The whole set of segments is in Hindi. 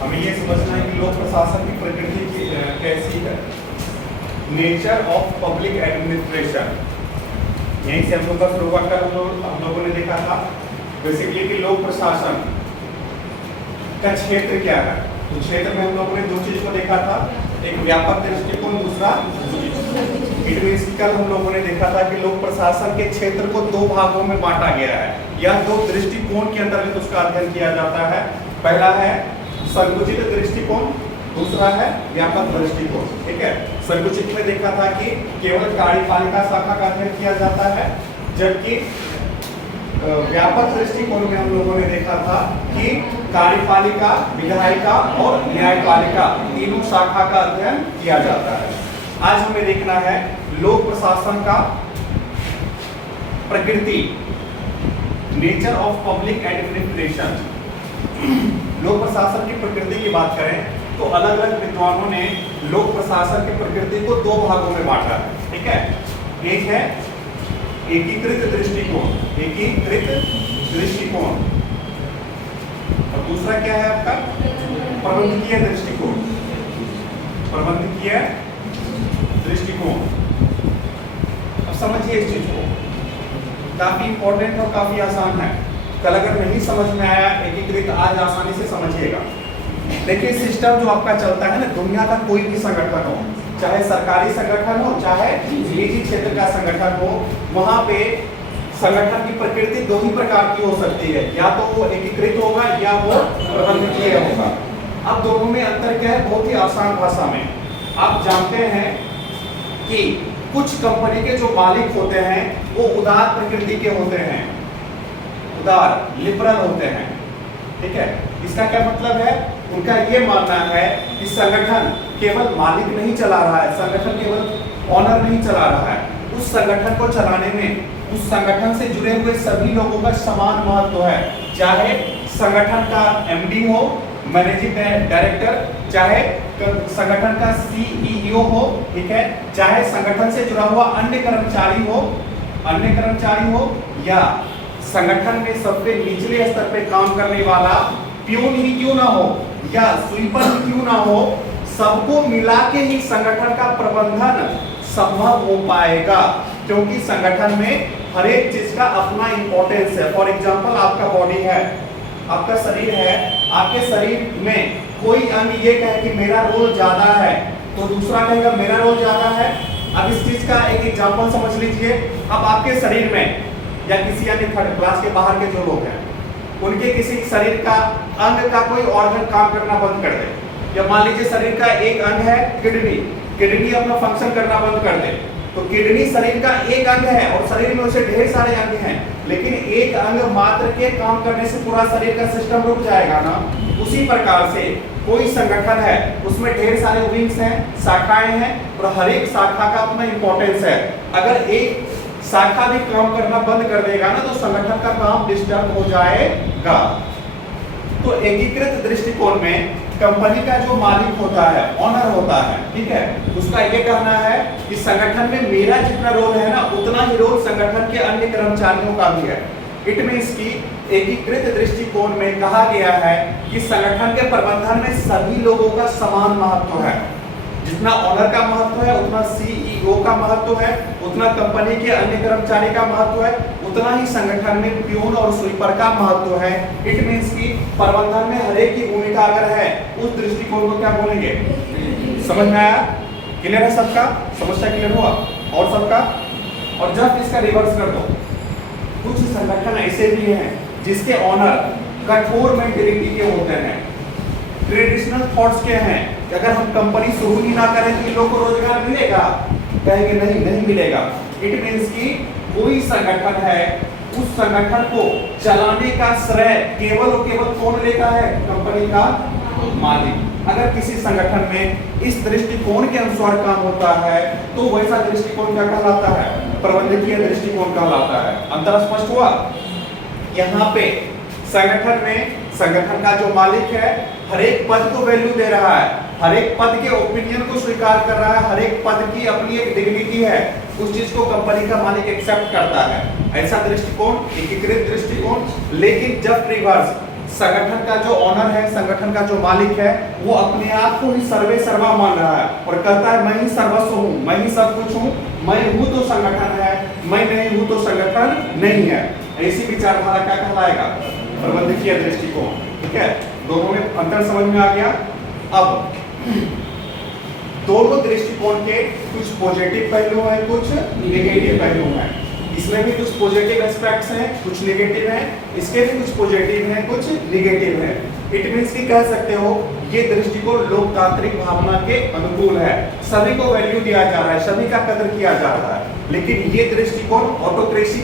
हमें ये समझना है कि लोक प्रशासन की प्रकृति कैसी है। नेचर ऑफ पब्लिक एडमिनिस्ट्रेशन, यहीं से हम लोग का शुरुआत कर हम लोगों ने देखा था बेसिकली कि लोक प्रशासन का क्षेत्र क्या है। तो क्षेत्र में हम लोगों ने दो चीज को देखा था, एक व्यापक दृष्टिकोण, दूसरा इट मींस कल हम लोगों ने देखा था कि लोक प्रशासन के क्षेत्र को दो भागों में बांटा गया है या दो दृष्टिकोण के अंतर्गत उसका अध्ययन किया जाता है। पहला है संकुचित दृष्टिकोण, दूसरा है व्यापक दृष्टिकोण। ठीक है, संकुचित में देखा था कि केवल कार्यपालिका शाखा का अध्ययन किया जाता है, जबकि व्यापक दृष्टिकोण में हम लोगों ने देखा था कि कार्यपालिका, विधायिका और न्यायपालिका तीनों शाखा का अध्ययन किया जाता है। आज हमें देखना है लोक प्रशासन का प्रकृति, नेचर ऑफ पब्लिक एडमिनिस्ट्रेशन। लोक प्रशासन की प्रकृति की बात करें तो अलग अलग विद्वानों ने लोक प्रशासन की प्रकृति को दो भागों में बांटा है। ठीक है, एक है एकीकृत दृष्टिकोण, एकीकृत दृष्टिकोण, और दूसरा क्या है आपका प्रबंधकीय दृष्टिकोण, प्रबंधकीय दृष्टिकोण। अब समझिए इस चीज को, काफी इंपॉर्टेंट और काफी आसान है। कल अगर नहीं समझ में आया एकीकृत, आज आसानी से समझिएगा। देखिए सिस्टम जो आपका चलता है ना, दुनिया का कोई भी संगठन हो, चाहे सरकारी संगठन हो चाहे निजी क्षेत्र का संगठन हो, वहां पे संगठन की प्रकृति दो ही प्रकार की हो सकती है, या तो वो एकीकृत होगा या वो प्रबंधकीय होगा। अब दोनों में अंतर क्या है, बहुत ही आसान भाषा में आप जानते हैं कि कुछ कंपनी के जो मालिक होते हैं वो उदार प्रकृति के होते हैं, उदार लिबरल होते हैं। ठीक है, इसका क्या मतलब है, उनका ये मानना है कि संगठन केवल मालिक नहीं चला रहा है, संगठन केवल ऑनर नहीं चला रहा है, उस संगठन को चलाने में उस संगठन से जुड़े हुए सभी लोगों का समान महत्व है। चाहे संगठन का एमडी हो, मैनेजिंग डायरेक्टर, चाहे संगठन का सीईओ हो, ठीक है, चाहे संगठन से जुड़ा हुआ अन्य कर्मचारी हो, या संगठन में सबसे निचले स्तर पे काम करने वाला प्यून ही क्यों ना हो या स्वीपर ही क्यों ना हो, सबको मिला के ही संगठन का प्रबंधन संभव हो पाएगा, क्योंकि संगठन में हर एक चीज का अपना इंपॉर्टेंस है। फॉर एग्जांपल आपका बॉडी है, आपका शरीर है, आपके शरीर में कोई अंग ये कहे कि मेरा रोल ज्यादा है तो दूसरा कहेगा मेरा रोल ज्यादा है। अब इस चीज का एक एग्जांपल समझ लीजिए। अब आपके शरीर में या किसी अन्य थर्ड क्लास के बाहर के जो लोग हैं, उनके किसी शरीर का अंग का कोई ऑर्गन काम करना बंद कर दे, या मान लीजिए शरीर का एक अंग है किडनी, किडनी अपना फंक्शन करना बंद कर दे, तो किडनी शरीर का एक अंग है और शरीर में उसे ढेर सारे अंग हैं, लेकिन एक अंग मात्र के काम करने से पूरा शरीर का सिस्टम रुक जाएगा ना। उसी प्रकार से कोई संगठन है, उसमें ढेर सारे विंग्स हैं, शाखाएं हैं, और हर एक शाखा का अपना इंपॉर्टेंस है। अगर एक शाखा भी काम करना बंद कर देगा ना तो संगठन का काम डिस्टर्ब हो जाएगा। तो एकीकृत दृष्टिकोण में कंपनी का जो मालिक होता है, ऑनर होता है, ठीक है, उसका ये कहना है कि संगठन में मेरा जितना रोल है ना उतना ही रोल संगठन के अन्य कर्मचारियों का भी है। इट मींस की एकीकृत दृष्टिकोण में कहा गया है कि संगठन के प्रबंधन में सभी लोगों का समान महत्व है। जितना ऑनर का महत्व है उतना सीईओ का महत्व है, उतना कंपनी के अन्य कर्मचारी का महत्व है, उतना ही संगठन में प्यून और स्वीपर का महत्व है। इट मींस की प्रबंधन में हर एक की भूमिका अगर है, उस दृष्टिकोण को क्या बोलेंगे। समझ में आया? क्लियर है सबका? समस्या क्लियर हुआ? और सबका? और जब इसका रिवर्स कर दो, कुछ संगठन ऐसे भी हैं जिसके ऑनर कठोर मेंटेलिटी के होते हैं, ट्रेडिशनल थॉट्स के हैं कि अगर हम कंपनी शुरू ही ना करें तो लोगों को रोजगार मिलेगा, कहेंगे नहीं मिलेगा। इट मींस की कोई संगठन है, उस संगठन को चलाने का श्रेय केवल और केवल कौन लेता है, कंपनी का मालिक। अगर किसी संगठन में इस दृष्टिकोण के अनुसार काम होता है तो वैसा दृष्टिकोण क्या कहलाता है, प्रबंधकीय दृष्टिकोण कहलाता है। अंतर स्पष्ट हुआ? यहाँ पे संगठन में संगठन का जो मालिक है हर एक पद को वैल्यू दे रहा है, हर एक पद के ओपिनियन को स्वीकार कर रहा है, हर एक पद की अपनी एक डिग्निटी है, उस चीज को कंपनी का मालिक एक्सेप्ट करता है। ऐसा दृष्टिकोण एकीकृत दृष्टिकोण। लेकिन जब रिवर्स संगठन का जो ऑनर है, संगठन का जो मालिक है, वो अपने आप को ही सर्वे सर्वा मान रहा है और कहता है मैं ही सर्वस्व हूँ, मैं ही सब कुछ हूँ, मैं हूँ तो संगठन है, मैं नहीं हूँ तो संगठन नहीं है। ऐसी विचारधारा क्या कहलाएगा? प्रबंधकीय दृष्टिकोण। ठीक है, दोनों में अंतर समझ में आ गया। अब दोनों दृष्टिकोण के कुछ पॉजिटिव पहलू हैं, कुछ नेगेटिव पहलू हैं। इसमें भी कुछ पॉजिटिव एस्पेक्ट्स हैं, कुछ नेगेटिव हैं, इसके भी कुछ पॉजिटिव हैं, कुछ नेगेटिव हैं। इट मींस कि कह सकते हो ये दृष्टिकोण लोकतांत्रिक भावना के अनुकूल है, सभी को वैल्यू दिया जा रहा है, सभी का कदर किया जा रहा है। लेकिन ये दृष्टिकोण ऑटोक्रेसी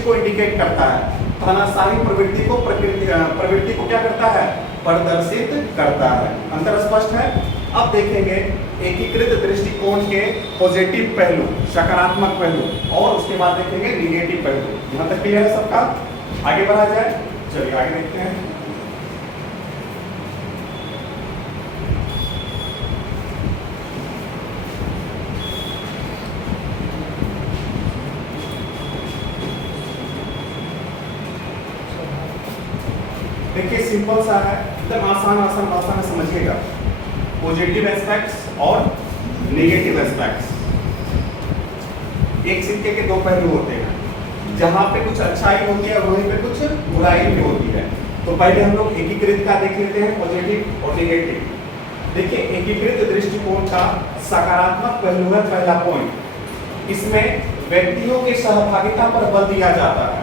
को इंडिकेट करता है, तानाशाही प्रवृत्ति को क्या करता है? प्रदर्शित करता है। अंतर स्पष्ट है। अब देखेंगे एकीकृत दृष्टिकोण के पॉजिटिव पहलू, सकारात्मक पहलू, और उसके बाद देखेंगे निगेटिव पहलू। यहाँ तक क्लियर है सबका? आगे बढ़ा जाए, चलिए आगे देखते हैं। देखिए सिंपल सा है, एकदम आसान भाषा में समझिएगा। पॉजिटिव एस्पेक्ट्स और नेगेटिव एस्पेक्ट्स, एक सिक्के के दो पहलू होते हैं। जहां पे कुछ अच्छाई होती है वहीं पे कुछ बुराई भी होती है। तो पहले हम लोग एकीकृत का देख लेते हैं, पॉजिटिव और नेगेटिव। देखिए एकीकृत दृष्टिकोण का सकारात्मक पहलू है पहला पॉइंट, इसमें व्यक्तियों की सहभागिता पर बल दिया जाता है।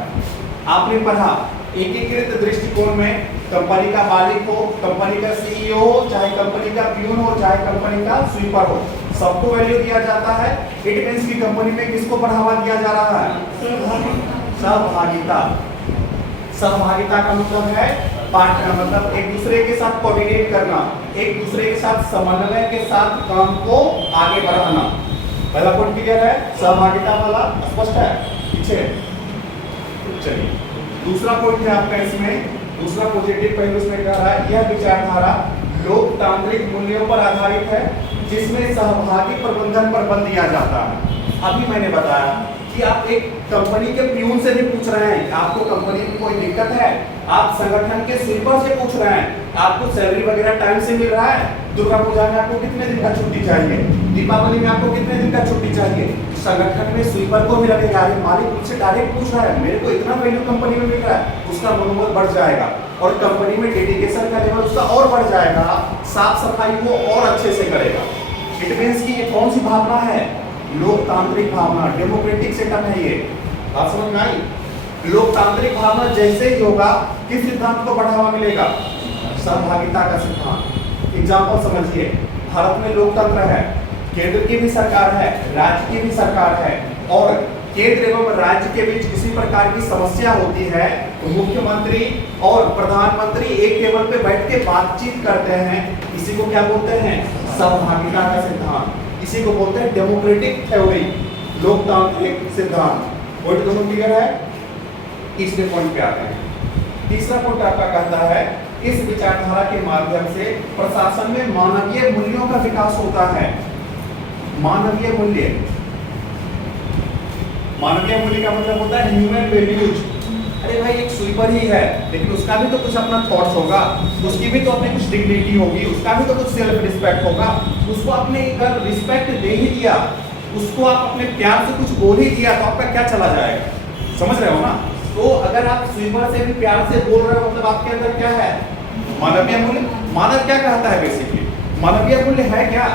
आपने पढ़ा एकीकृत दृष्टिकोण में कंपनी का मालिक हो, कंपनी का सीईओ हो, चाहे कंपनी का प्यून हो, चाहे कंपनी का स्वीपर हो, सबको वैल्यू दिया जाता है। इट मींस की कंपनी में किसको बढ़ावा दिया जा रहा है? सहभागिता। सहभागिता का मतलब है पार्टनर, मतलब एक दूसरे के साथ कोऑर्डिनेट करना, एक दूसरे के साथ समन्वय के साथ काम को आगे बढ़ाना। पहला पॉइंट क्लियर है? सहभागिता वाला स्पष्ट है? पीछे चलिए दूसरा पॉइंट है आपका, इसमें दूसरा पॉजिटिव पहलू इसमें कह रहा है यह विचारधारा लोकतांत्रिक मूल्यों पर आधारित है, जिसमें सहभागी प्रबंधन पर बल दिया जाता है। अभी मैंने बताया कि आप एक कंपनी के प्यून से भी पूछ रहे हैं आपको कंपनी में कोई दिक्कत है, आप संगठन के स्वीपर से पूछ रहे हैं आपको सैलरी वगैरह टाइम से मिल रहा है, दुर्गा पूजा में आपको कितने दिन का छुट्टी चाहिए, दीपावली में आपको कितने दिन का छुट्टी चाहिए, संगठन में स्वीपर को भी लगेगा मालिक मुझसे डायरेक्ट पूछ रहा है, मेरे को इतना वैल्यू कंपनी में मिल रहा है, उसका मनोबल बढ़ जाएगा और कंपनी में डेडिकेशन का लेवल उसका और बढ़ जाएगा, साफ सफाई वो और अच्छे से करेगा। इट मींस की ये कौन सी भावना है? लोकतांत्रिक भावना, डेमोक्रेटिक सेटअप है ये। बात समझ में आई? लोकतांत्रिक भावना जैसे ही होगा किस सिद्धांत को बढ़ावा मिलेगा? सहभागिता का सिद्धांत। एग्जाम्पल समझिए, भारत में लोकतंत्र है, केंद्र की भी सरकार है, राज्य की भी सरकार है, और केंद्र एवं राज्य के बीच किसी प्रकार की समस्या होती है तो मुख्यमंत्री और प्रधानमंत्री एक टेबल पे बैठ के बातचीत करते हैं। इसी को क्या बोलते हैं? सहभागिता का सिद्धांत। इसी को बोलते हैं डेमोक्रेटिक थ्योरी, लोकतांत्रिक सिद्धांत। पॉइंट दोनों क्लियर है? तीसरे पॉइंट पे आते हैं। तीसरा पॉइंट आपका कहता है इस विचारधारा के माध्यम से प्रशासन में मानवीय मूल्यों का विकास होता है। मानवीय मूल्य, मानवीय मूल्य का मतलब होता है ह्यूमन वैल्यूज। अरे भाई एक स्वीपर ही है लेकिन उसका भी तो कुछ अपना थॉट्स होगा, उसकी भी तो अपनी कुछ डिग्निटी होगी, उसका भी तो कुछ सेल्फ रिस्पेक्ट होगा। उसको आपने अगर रिस्पेक्ट दे ही दिया, उसको आप अपने प्यार से कुछ बोल ही दिया तो आपका क्या चला जाएगा? समझ रहे हो ना? तो अगर आप स्वीपर से भी प्यार से बोल रहे हो मतलब आपके अंदर क्या है? मानवीय मूल्य। मानव क्या कहता है बेसिकली? मानवीय मूल्य है क्या?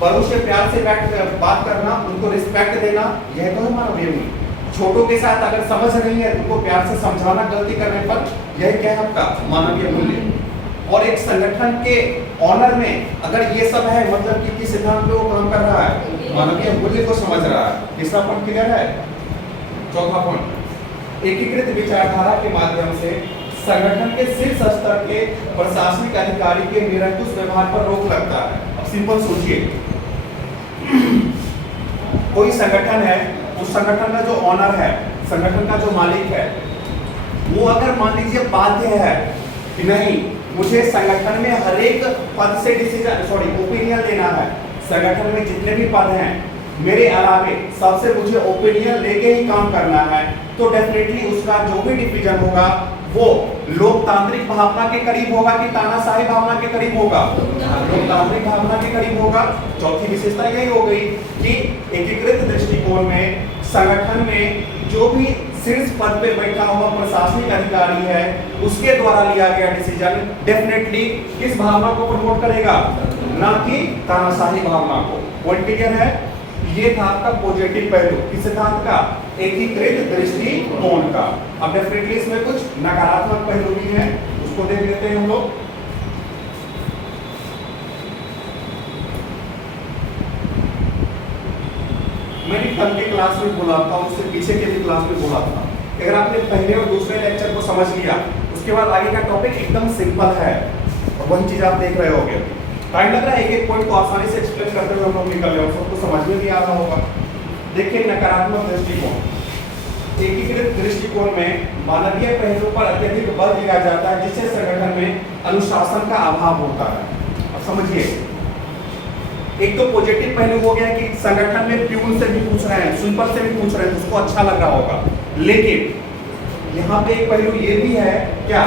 बड़ों से प्यार से बात करना, उनको रिस्पेक्ट देना, यह तो है मानवीय मूल्य। छोटों के साथ अगर समझ नहीं है उनको प्यार से समझाना गलती करने पर, यह क्या है आपका? मानवीय मूल्य। और एक संगठन के ऑनर में अगर ये सब है मतलब कि किस सिद्धांत पे वो काम कर रहा है? मानवीय मूल्य को समझ रहा है। तीसरा पॉइंट क्लियर है? चौथा पॉइंट, एकीकृत विचारधारा के माध्यम से संगठन के शीर्ष स्तर के प्रशासनिक अधिकारी के निरंकुश व्यवहार पर रोक लगता है। अब सिंपल सोचिए, कोई संगठन है, उस संगठन का जो ऑनर है, संगठन का जो मालिक है, वो अगर मान लीजिए बाध्य है कि नहीं मुझे संगठन में हर एक पद से ओपिनियन लेना है, संगठन में जितने भी पद हैं मेरे अलावे सबसे मुझे ओपिनियन लेके ही काम करना है, तो डेफिनेटली उसका जो भी डिसीजन होगा वो लोकतांत्रिक भावना के करीब होगा कि तानाशाही भावना के करीब होगा? लोकतांत्रिक भावना के करीब होगा। चौथी विशेषता यही हो गई कि एकीकृत दृष्टिकोण में संगठन में जो भी शीर्ष पद पे बैठा हुआ प्रशासनिक अधिकारी है उसके द्वारा लिया गया डिसीजन डेफिनेटली किस भावना को प्रमोट करेगा, ना कि तानाशाही भावना को। पॉइंट क्लियर है? ये था आपका पॉजिटिव पहलू किस सिद्धांत का? एकीकृत दृष्टिकोण का। अब डेफिनेटली इसमें कुछ नकारात्मक पहलू भी हैं, उसको देख लेते हैं हम लोग। मैंने कल के क्लास में बोला था, उससे पीछे के भी क्लास में बोला था, अगर आपने पहले और दूसरे लेक्चर को समझ लिया उसके बाद आगे का टॉपिक एकदम सिंपल है और वही चीज आप देख रहे होगे। टाइम लग रहा है, एक एक पॉइंट को आसानी से एक्सप्लेन करते हुए हम लोग निकल रहे हैं, सबको समझ में भी आ रहा होगा। देखिए नकारात्मक दृष्टिकोण, एकीकृत दृष्टिकोण में मानवीय पहलू पर अत्यधिक बल दिया जाता है जिससे संगठन में अनुशासन का अभाव होता है। अब समझिए, एक तो पॉजिटिव पहलू हो गया कि संगठन में प्यून से भी पूछ रहे हैं, स्वीपर से भी पूछ रहे हैं, उसको अच्छा लग रहा होगा। लेकिन यहाँ पे एक पहलू ये भी है क्या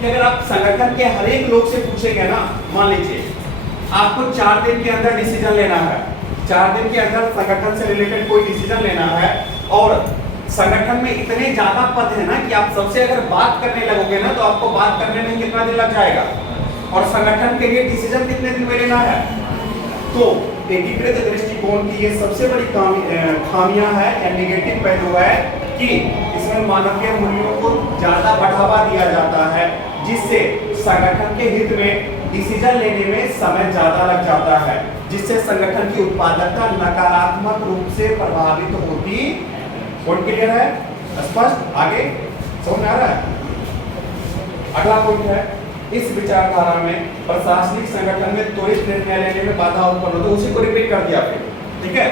कि अगर आप संगठन के हर एक लोग से पूछेंगे ना, मान लीजिए आपको 4 दिन के अंदर डिसीजन लेना है, 4 दिन के अंदर संगठन से रिलेटेड कोई डिसीजन लेना है और संगठन में इतने ज्यादा पद है ना कि आप सबसे अगर बात करने लगोगे ना तो आपको बात करने में कितना दिन लग जाएगा और संगठन के लिए डिसीजन कितने दिन में लेना है। तो एकीकृत दृष्टिकोण की ये सबसे बड़ी खामियां है या नेगेटिव पहलू है कि इसमें मानवीय मूल्यों को ज्यादा बढ़ावा दिया जाता है जिससे संगठन के हित में डिसीजन लेने में समय ज्यादा लग जाता है, जिससे संगठन की उत्पादकता नकारात्मक रूप से प्रभावित होती। पॉइंट क्लियर है? स्पष्ट? आगे समझ में आ रहा है? अगला पॉइंट है, इस विचारधारा में प्रशासनिक संगठन में त्वरित निर्णय लेने में बाधा उत्पन्न होती है। उसी को रिपीट कर दिया फिर, ठीक है?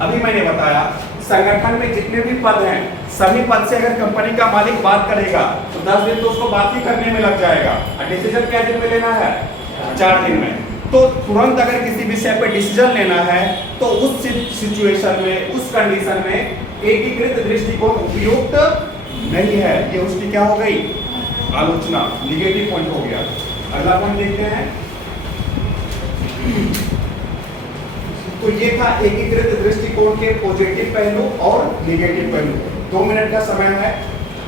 अभी मैंने बताया संगठन में जितने भी पद हैं सभी पद से अगर कंपनी का मालिक बात करेगा तो 10 दिन तो उसको बात ही करने में लग जाएगा और डिसीजन क्या दिन में लेना है? 4 दिन में। तो तुरंत अगर किसी विषय पे डिसीजन लेना है तो उस सिचुएशन में, उस कंडीशन में एकीकृत दृष्टिकोण उपयुक्त नहीं है। ये उसकी क्या हो गई? आलोचना, निगेटिव पॉइंट हो गया। अगला पॉइंट देखते हैं। तो ये था एकीकृत दृष्टिकोण के पॉजिटिव पहलू और निगेटिव पहलू। 2 मिनट का समय है,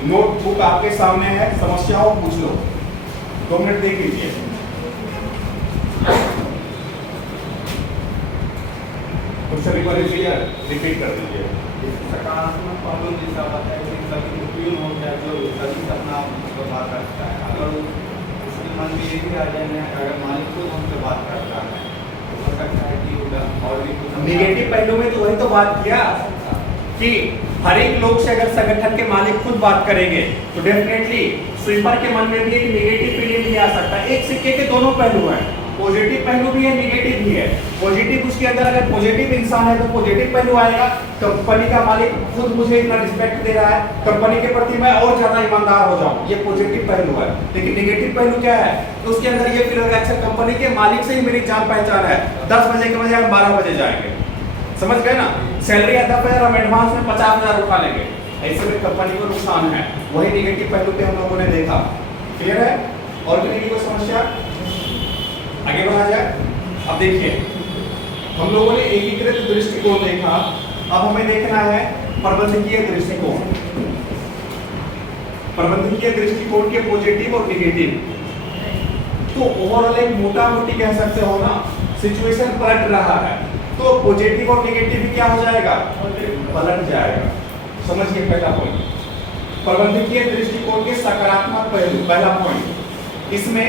नोटबुक आपके सामने है, समस्या हो पूछ लो, 2 मिनट देख लीजिए। रिपीट कर दीजिए। सकारात्मक पहलू जैसा होता है कि सभी उपयोग हो गया जो सभी से अपना बात करता है, अगर उसके मन में ये भी आ जाए अगर मालिक खुद हमसे बात करता है तो हो सकता है कि और भी निगेटिव पहलू में तो वही तो बात किया कि हर एक लोग से अगर संगठन के मालिक खुद बात करेंगे तो डेफिनेटली स्वीपर के मन में भी एक निगेटिव फीलिंग भी आ सकता है। एक सिक्के के दोनों पहलू हैं, पॉजिटिव पहलू भी है, निगेटिव भी है। पॉजिटिव उसके अंदर अगर पॉजिटिव इंसान है तो पॉजिटिव पहलू आएगा, कंपनी का मालिक खुद मुझे इतना रिस्पेक्ट दे रहा है, कंपनी के प्रति मैं और ज्यादा ईमानदार हो जाऊं, ये पॉजिटिव पहलू है। लेकिन निगेटिव पहलू क्या है? तो उसके अंदर ये फील होगा अच्छा कंपनी के मालिक से ही मेरी जान पहचान है, 10 बजे के बजाय हम 12 बजे जाएंगे, समझ गए ना? सैलरी आता है हम एडवांस में 50,000 उठा लेंगे, ऐसे में कंपनी को नुकसान है। वही निगेटिव पहलू पे हम लोगों ने देखा। क्लियर है? और किसी की कोई समस्या? आगे बढ़ा जाए। अब देखिए हम लोगों ने एकीकृत दृष्टिकोण देखा, अब हमें देखना है प्रबंधकीय दृष्टिकोण। प्रबंधकीय दृष्टिकोण के पॉजिटिव और निगेटिव। तो ओवरऑल एक मोटा मोटी कह सकते हो ना, सिचुएशन पलट रहा है तो पॉजिटिव और निगेटिव क्या हो जाएगा? पलट जाएगा। समझिए पहला पॉइंट, प्रबंधकीय दृष्टिकोण के सकारात्मक पहलू। पहला पॉइंट, इसमें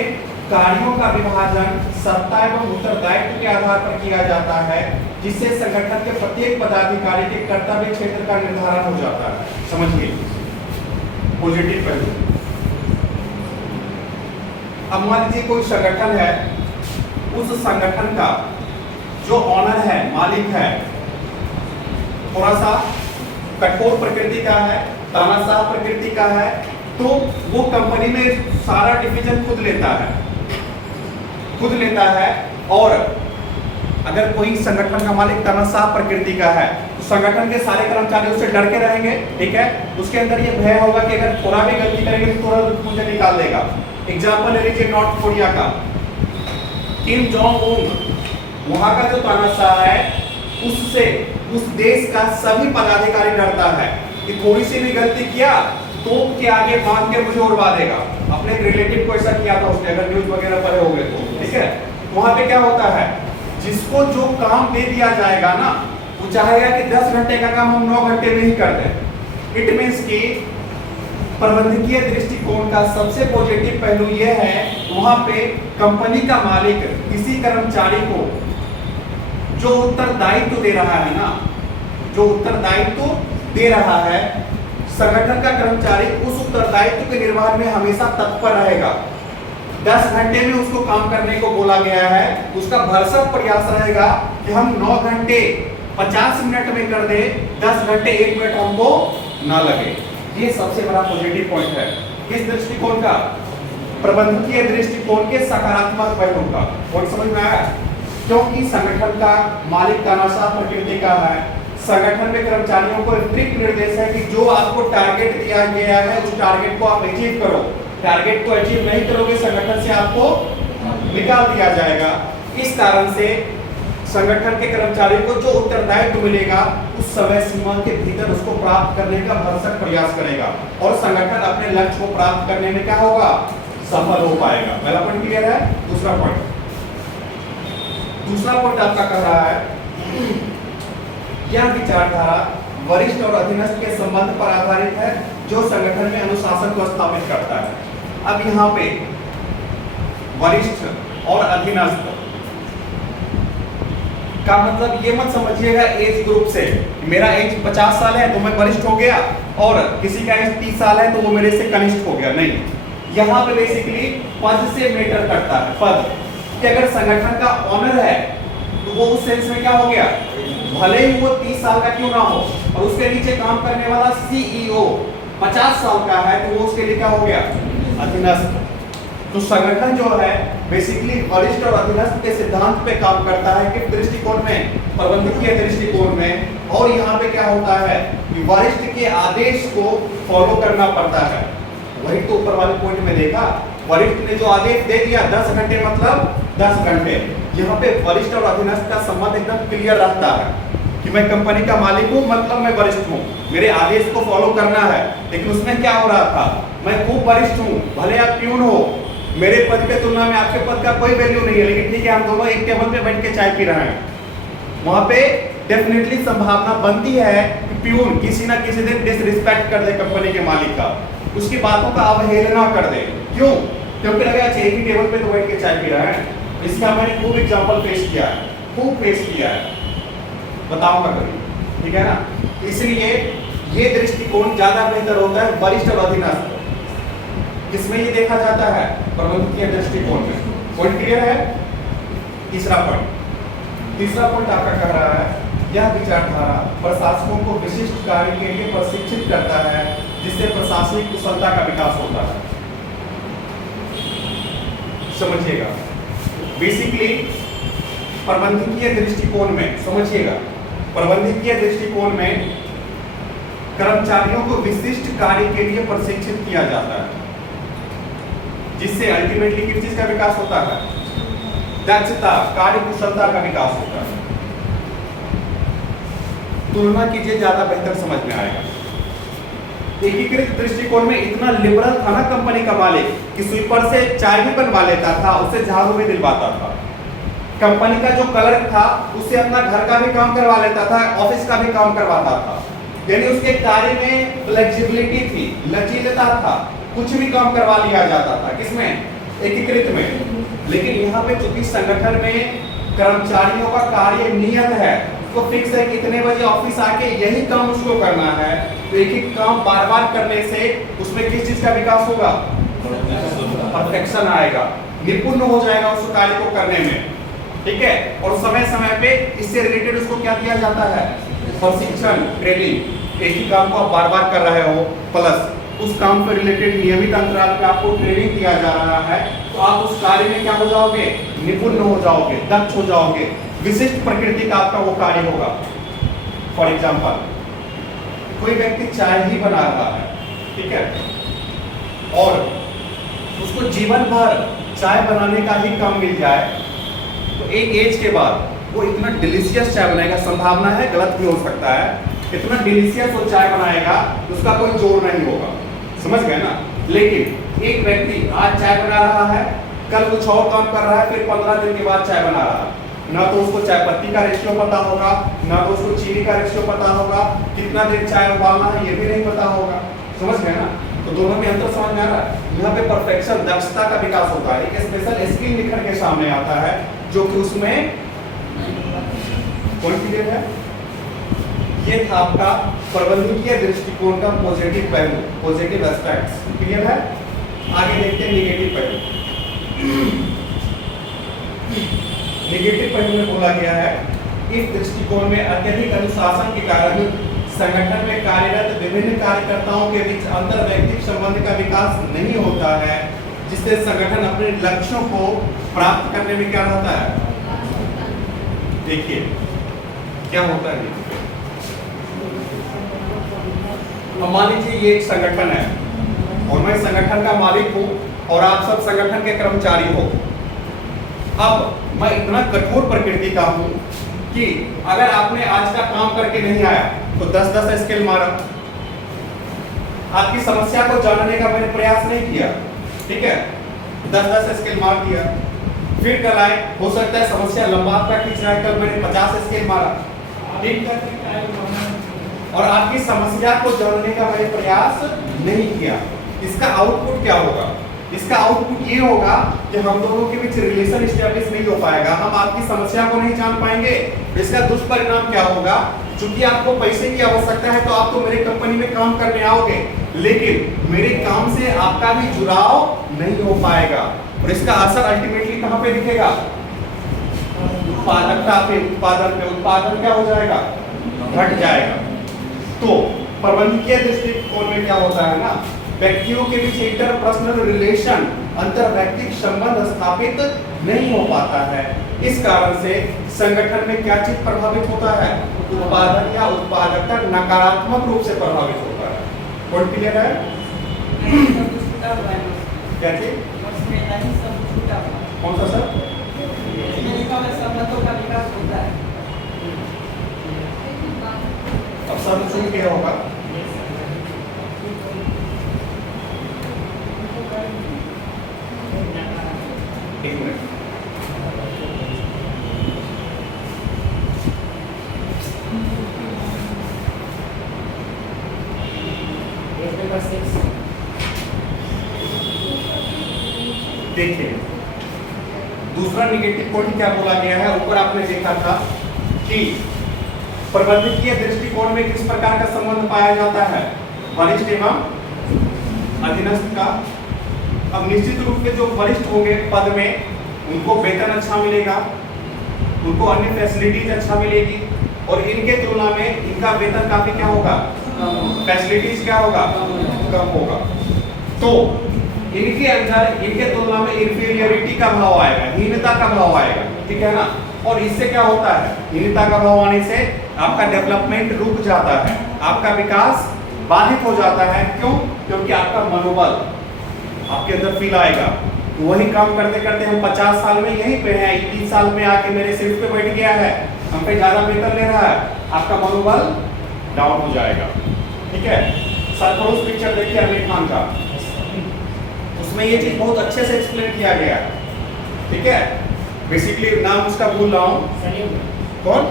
कार्यों का विभाजन सत्ता एवं उत्तरदायित्व के आधार पर किया जाता है जिससे संगठन के प्रत्येक पदाधिकारी के कर्तव्य क्षेत्र का निर्धारण हो जाता है। समझिए पॉजिटिव पहलू। अब मान लीजिए कोई संगठन है, उस संगठन का जो ऑनर है, मालिक है, थोड़ा सा कठोर प्रकृति का है, तानाशाह प्रकृति का है, तो वो कंपनी में सारा डिसीजन खुद लेता है और अगर कोई संगठन का मालिक तानाशाह प्रकृति का है तो संगठन के सारे कर्मचारी उससे डर के रहेंगे, ठीक है। उसके अंदर ये भय होगा कि अगर थोड़ा भी गलती करेंगे तो तुरंत मुझे निकाल देगा। एग्जाम्पल ले लीजिए नॉर्थ कोरिया का, किम जोंग उन, वहां का जो तानाशाह है उससे उस देश का सभी पदाधिकारी डरता है कि थोड़ी सी भी गलती किया तो के आगे बांध के मुझे उड़वा देगा। अपने रिलेटिव को ऐसा किया था उसने, अगर न्यूज वगैरह पढ़े होंगे तो, ठीक है। वहां पे क्या होता है, जिसको जो काम दे दिया जाएगा ना, वो चाहेगा कि 10 घंटे का काम हम 9 घंटे में ही कर दें। इट मीन्स कि प्रबंधकीय दृष्टिकोण का सबसे पॉजिटिव पहलू यह है, वहां पे कंपनी का मालिक किसी कर्मचारी को जो उत्तरदायित्व दे रहा है ना, जो उत्तरदायित्व दे रहा है, संगठन का कर्मचारी उस उत्तरदायित्व के निर्वहन में हमेशा तत्पर रहेगा। 10 घंटे में उसको काम करने को बोला गया है, उसका भरसक प्रयास रहेगा कि हम 9 घंटे 50 मिनट में कर दे, 10 घंटे 1 मिनट हमको ना लगे। ये सबसे बड़ा पॉजिटिव पॉइंट है किस दृष्टिकोण का, प्रबंधकीय दृष्टिकोण के सकारात्मक पहलू का। और समझ में आया, क्योंकि संगठन का मालिक तानाशाह प्रकृति का है, संगठन में कर्मचारियों को स्ट्रिक्ट निर्देश है कि जो आपको टारगेट दिया गया है उस टारगेट को आप अचीव करो, टारगेट को अचीव नहीं करोगे संगठन से आपको निकाल दिया जाएगा। इस कारण से संगठन के कर्मचारी को जो उत्तरदायित्व मिलेगा उस समय सीमा के भीतर उसको प्राप्त करने का भरसक प्रयास करेगा और संगठन अपने लक्ष्य को प्राप्त करने में क्या होगा, सफल हो पाएगा। पहला पॉइंट क्लियर है। दूसरा पॉइंट आपका कह रहा है यह विचारधारा वरिष्ठ और अधीनस्थ के संबंध पर आधारित है जो संगठन में अनुशासन को स्थापित करता है। अब यहाँ पे वरिष्ठ और अधीनस्थ का मतलब ये मत समझिएगा एज ग्रुप से, मेरा एज 50 साल है तो मैं वरिष्ठ हो गया और किसी का एज 30 साल है तो वो मेरे से कनिष्ठ हो गया, नहीं। यहाँ पे बेसिकली पद से मैटर करता है। पद कि अगर संगठन का ऑनर है तो वो उस सेंस में क्या हो गया, भले ही वो 30 साल का क्यों ना हो और उसके नीचे काम करने वाला सीईओ 50 साल का है तो वो उसके लिए क्या हो गया, अधीनस्थ। तो संगठन जो है बेसिकली वरिष्ठ और अधीनस्थ के सिद्धांत पे काम करता है कि दृष्टिकोण में, प्रबंधकीय दृष्टिकोण में। और यहाँ पे क्या होता है कि वरिष्ठ के आदेश को फॉलो करना पड़ता है। वही तो ऊपर वाले पॉइंट में देखा, वरिष्ठ ने जो आदेश दे दिया 10 घंटे मतलब 10 घंटे। यहाँ पे वरिष्ठ और अधीनस्थ का संबंध एकदम क्लियर रहता है कि मैं कंपनी का मालिक हूँ मतलब मैं वरिष्ठ हूँ, मेरे आदेश को फॉलो करना है। लेकिन उसमें क्या हो रहा था, मैं खूब वरिष्ठ हूँ, भले आप प्यून हो, मेरे पद के तुलना में आपके पद का कोई वैल्यू नहीं है, लेकिन ठीक है हम दोनों एक टेबल पे बैठ के चाय पी रहे हैं। वहां पे डेफिनेटली संभावना बनती है कि प्यून किसी ना किसी दिन डिसरिस्पेक्ट कर दे कंपनी के मालिक का, उसकी बातों का अवहेलना कर दे। क्यों? क्योंकि लगा अच्छा एक ही टेबल पे तो बैठ के चाय पी रहे हैं। इसका मैंने खूब एग्जाम्पल पेश किया है, खूब पेश किया है, बताऊंगा कभी, ठीक है ना। इसलिए ये दृष्टिकोण ज्यादा बेहतर होता है वरिष्ठ और अधीनस्थ, इसमें ये देखा जाता है प्रबंधकीय दृष्टिकोण में। पॉइंट क्लियर है। तीसरा पॉइंट आपका कह रहा है यह विचारधारा प्रशासकों को विशिष्ट कार्य के लिए प्रशिक्षित करता है जिससे प्रशासनिक कुशलता का विकास होता है। समझिएगा, बेसिकली प्रबंधकीय दृष्टिकोण में, समझिएगा, प्रबंधकीय दृष्टिकोण में कर्मचारियों को विशिष्ट कार्य के लिए प्रशिक्षित किया जाता है जिससे अल्टीमेटली किस चीज का विकास होता है, दक्षता, कार्य कुशलता का विकास होता है। तुलना कीजिए, ज्यादा बेहतर समझ में आएगा। एकीकृत दृष्टिकोण में इतना लिबरल था ना कंपनी का मालिक कि स्वीपर से चाय भी बनवा लेता था, उससे झाड़ू भी दिलवाता था। कंपनी का जो क्लर्क था उससे अपना घर का भी काम करवा लेता था, ऑफिस का भी काम करवाता था। यानी उसके कार्य में फ्लेक्सिबिलिटी थी, लचीलता था, कुछ भी काम करवा लिया जाता था। किसमें? एकीकृत में। लेकिन यहाँ पे चूंकि संगठन में कर्मचारियों का कार्य नियत है, उसको फिक्स है कि इतने बजे ऑफिस आके यही काम उसको करना है, तो एक ही काम बार बार करने से उसमें किस चीज का विकास होगा, परफेक्शन आएगा, निपुण हो जाएगा उस कार्य को करने में, ठीक है। और समय समय पे इससे रिलेटेड उसको क्या दिया जाता है, प्रशिक्षण, ट्रेनिंग। एक ही काम को आप बार बार कर रहे हो, प्लस उस काम पर रिलेटेड नियमित अंतराल पे आपको ट्रेनिंग दिया जा रहा है, तो आप उस कार्य में क्या हो जाओगे, निपुण हो जाओगे, दक्ष हो जाओगे। विशिष्ट प्रकृति का आपका वो कार्य होगा। फॉर एग्जाम्पल, कोई व्यक्ति चाय ही बना रहा है, ठीक है, और उसको जीवन भर चाय बनाने का ही काम मिल जाए, तो एक एज के बाद वो इतना डिलीशियस चाय बनाएगा, संभावना है गलत भी हो सकता है, इतना डिलीशियस वो चाय बनाएगा उसका कोई जोर नहीं होगा, समझ गए ना। लेकिन एक व्यक्ति आज चाय बना रहा है, कल कुछ और काम कर रहा है, फिर 15 दिन के बाद चाय बना रहा है, ना तो उसको चाय पत्ती का रेशियो पता होगा, ना तो उसको चीनी का रेशियो पता होगा, कितना देर चाय उबालना है ये भी नहीं पता होगा, समझ गए ना। तो दोनों में अंतर समझ में आ रहा है। यहाँ पे परफेक्शन, दक्षता का विकास होता है, एक स्पेशल स्किल निखर के सामने आता है जो कि उसमें कौन क्लियर है। ये था आपका प्रबंधकीय दृष्टिकोण का पॉजिटिव पहलू, पॉजिटिव एस्पेक्ट्स, क्लियर है। आगे देखते हैं निगेटिव पहलू। निगेटिव पहलू में बोला गया है, इस दृष्टिकोण में अत्यधिक अनुशासन के कारण संगठन में कार्यरत विभिन्न कार्यकर्ताओं के बीच अंतर वैयक्तिक संबंध का विकास नहीं होता है, जिससे संगठन अपने लक्ष्यों को प्राप्त करने में क्या होता है। देखिए क्या होता है, मान लीजिए ये एक संगठन है और मैं संगठन का मालिक हूं और आप सब संगठन के कर्मचारी हो। अब मैं इतना कठोर प्रकृति का हूं कि अगर आपने आज का काम करके नहीं आया तो 10-10 स्केल मारा, आपकी समस्या को जानने का मैंने प्रयास नहीं किया, ठीक है, 10-10 स्केल मार दिया, फिर कल आए, हो सकता है समस्या लंबा आपका खींच रहा है, कल मैंने 50 स्केल मारा, ठीक है, और आपकी समस्या को जानने का मैंने प्रयास नहीं किया। इसका आउटपुट क्या होगा, इसका आउटपुट ये होगा कि हम दोनों के बीच रिलेशन एस्टेब्लिश नहीं हो पाएगा, हम आपकी समस्या को नहीं जान पाएंगे। इसका दुष्परिणाम क्या होगा, क्योंकि आपको पैसे की आवश्यकता है तो आप तो मेरे कंपनी में काम करने आओगे, लेकिन मेरे काम से आपका भी जुड़ाव नहीं हो पाएगा और इसका असर अल्टीमेटली कहां पे दिखेगा, उत्पादकता पे, उत्पादन पे। उत्पादन क्या हो जाएगा, घट जाएगा। तो प्रबंधकीय दृष्टिकोण में क्या होता है ना, व्यक्तियों के बीच इंटरपर्सनल रिलेशन, अंतरवैयक्तिक संबंध स्थापित नहीं हो पाता है। इस कारण से संगठन में क्या चीज प्रभावित होता है, उत्पादन या उत्पादकता नकारात्मक रूप से प्रभावित होता है। कौन क्लियर है, क्या चीज, कौन सा सर, संबंधों का विकास होता है। अब सब सुन के होगा, एक मिनट, देखिए दूसरा निगेटिव पॉइंट क्या बोला गया है। ऊपर आपने देखा था कि प्रबंधकीय दृष्टिकोण में किस प्रकार का संबंध पाया जाता है, वरिष्ठ एवं अधीनस्थ का। अब निश्चित रूप से जो वरिष्ठ होंगे पद में, उनको वेतन अच्छा मिलेगा, उनको अन्य फैसिलिटीज अच्छा मिलेगी, और इनके तुलना में इनका वेतन काफी क्या होगा, फैसिलिटीज क्या होगा, कम होगा। तो इनके अंदर इनके तुलना में इंफीरियरिटी का भाव आएगा, हीनता का भाव आएगा, ठीक है ना। और इससे क्या होता है, हीनता का भाव आने से आपका डेवलपमेंट रुक जाता है, आपका विकास बाधित हो जाता है। क्यों, क्योंकि आपका मनोबल आपके अंदर फील आएगा, वही काम करते करते हम 50 साल में यहीं पे हैं, 30 साल में आके मेरे सिर पे बैठ गया है, हम पे ज्यादा वेतन ले रहा है, आपका मनोबल डाउन हो जाएगा, ठीक है। सरफरोश पिक्चर देखिए आमिर खान का, उसमें ये चीज बहुत अच्छे से एक्सप्लेन किया गया है, ठीक है। बेसिकली नाम उसका भूल रहा हूँ, कौन,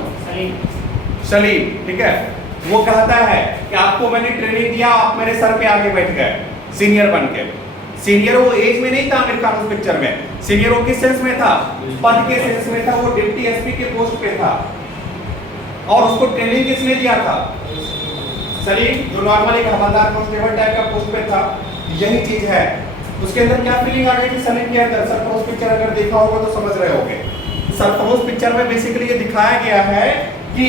सलीम, ठीक है। वो कहता है कि आपको मैंने ट्रेनिंग दिया, आप मेरे सर पे आगे बैठ गए सीनियर बन के। सीनियर वो एज में नहीं था आमिर खान उस पिक्चर में, सीनियर वो किस सेंस में था, पद के सेंस में था, वो डिप्टी एसपी के पोस्ट पे था, और उसको ट्रेनिंग किसने दिया था, सलीम, जो नॉर्मली हवलदार कांस्टेबल टाइप का पोस्ट पे था। यही चीज है, उसके अंदर क्या फीलिंग आ गई थी सलीम के अंदर। सरफरोश पिक्चर अगर देखा होगा तो समझ रहे होंगे। सरफरोश पिक्चर में बेसिकली ये दिखाया गया है कि